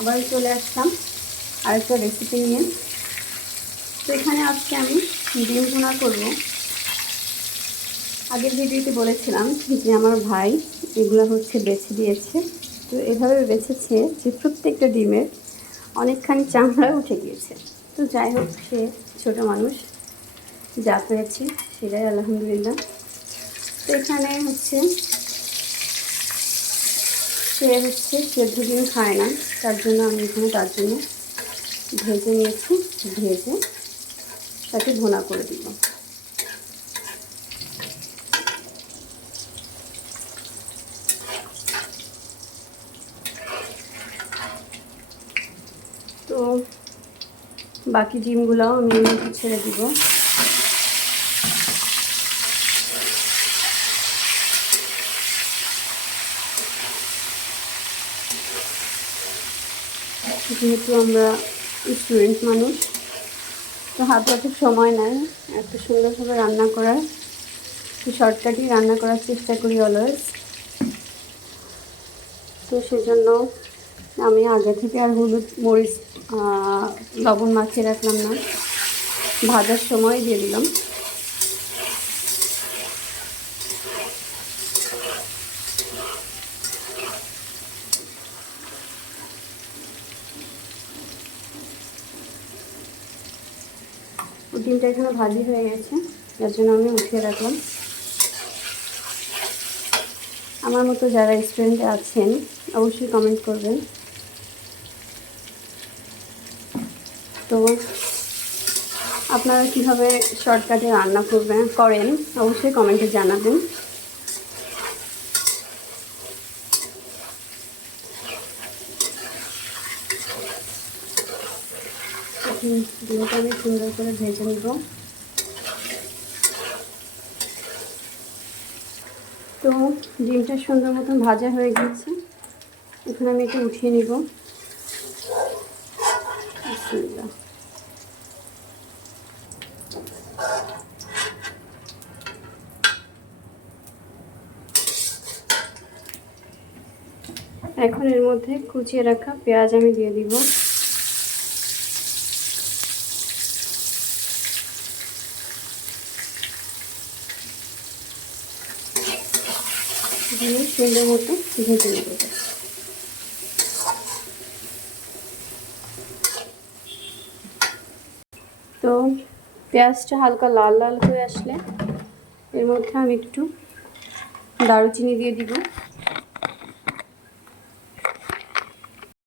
আবার চলে আসলাম আরেকটা রেসিপি নিয়ে। তো এখানে আজকে আমি ডিম ভুনা করব। আগের ভিডিওতে বলেছিলাম যে আমার ভাই এগুলো হচ্ছে বেছে দিয়েছে। তো এভাবে বেছেছে যে প্রত্যেকটা ডিমের অনেকখানি চামড়া উঠে গিয়েছে। তো যাই হোক, সে ছোটো মানুষ, যা পেয়েছে, সেটাই আলহামদুলিল্লাহ। তো এখানে হচ্ছে সে হচ্ছে সেদ্ধ ডিম খায় না, তার জন্য আমি এখানে তার জন্য ভেজে নিয়েছি, ভেজে তাকে ভোনা করে দিব। তো বাকি ডিমগুলোও আমি ছেড়ে দিব। যেহেতু আমরা স্টুডেন্ট মানুষ, তো হাতে অত সময় নাই। এত সুন্দরভাবে রান্না করার, তো শর্টকাটই রান্না করার চেষ্টা করি অলওয়েজ তো সেজন্য আমি আগে থেকে আর হলুদ মরিচ লবণ মাখিয়ে রাখলাম না। ভাজার সময় দিয়ে দিলাম। ডিমটা এখানে ভাজি হয়ে গেছে, যার জন্য আমি উঠিয়ে রাখলাম। আমার মতো যারা স্টুডেন্ট আছেন, অবশ্যই কমেন্ট করবেন। তো আপনারা কীভাবে শর্টকাটে রান্না করবেন, করেন, অবশ্যই কমেন্টে জানাবেন। ডিমটা আমি সুন্দর করে ভেজে নেব। তো ডিমটা সুন্দর মতন ভাজা হয়ে গেছে। এখানে আমি একটু উঠিয়ে নিব। এখন এর মধ্যে কুচিয়ে রাখা পেঁয়াজ আমি দিয়ে দিব। দিয়ে সুন্দর মতো ভেজে নেব। তো পেঁয়াজটা হালকা লাল লাল হয়ে আসলে এর মধ্যে আমি একটু দারুচিনি দিয়ে দিব।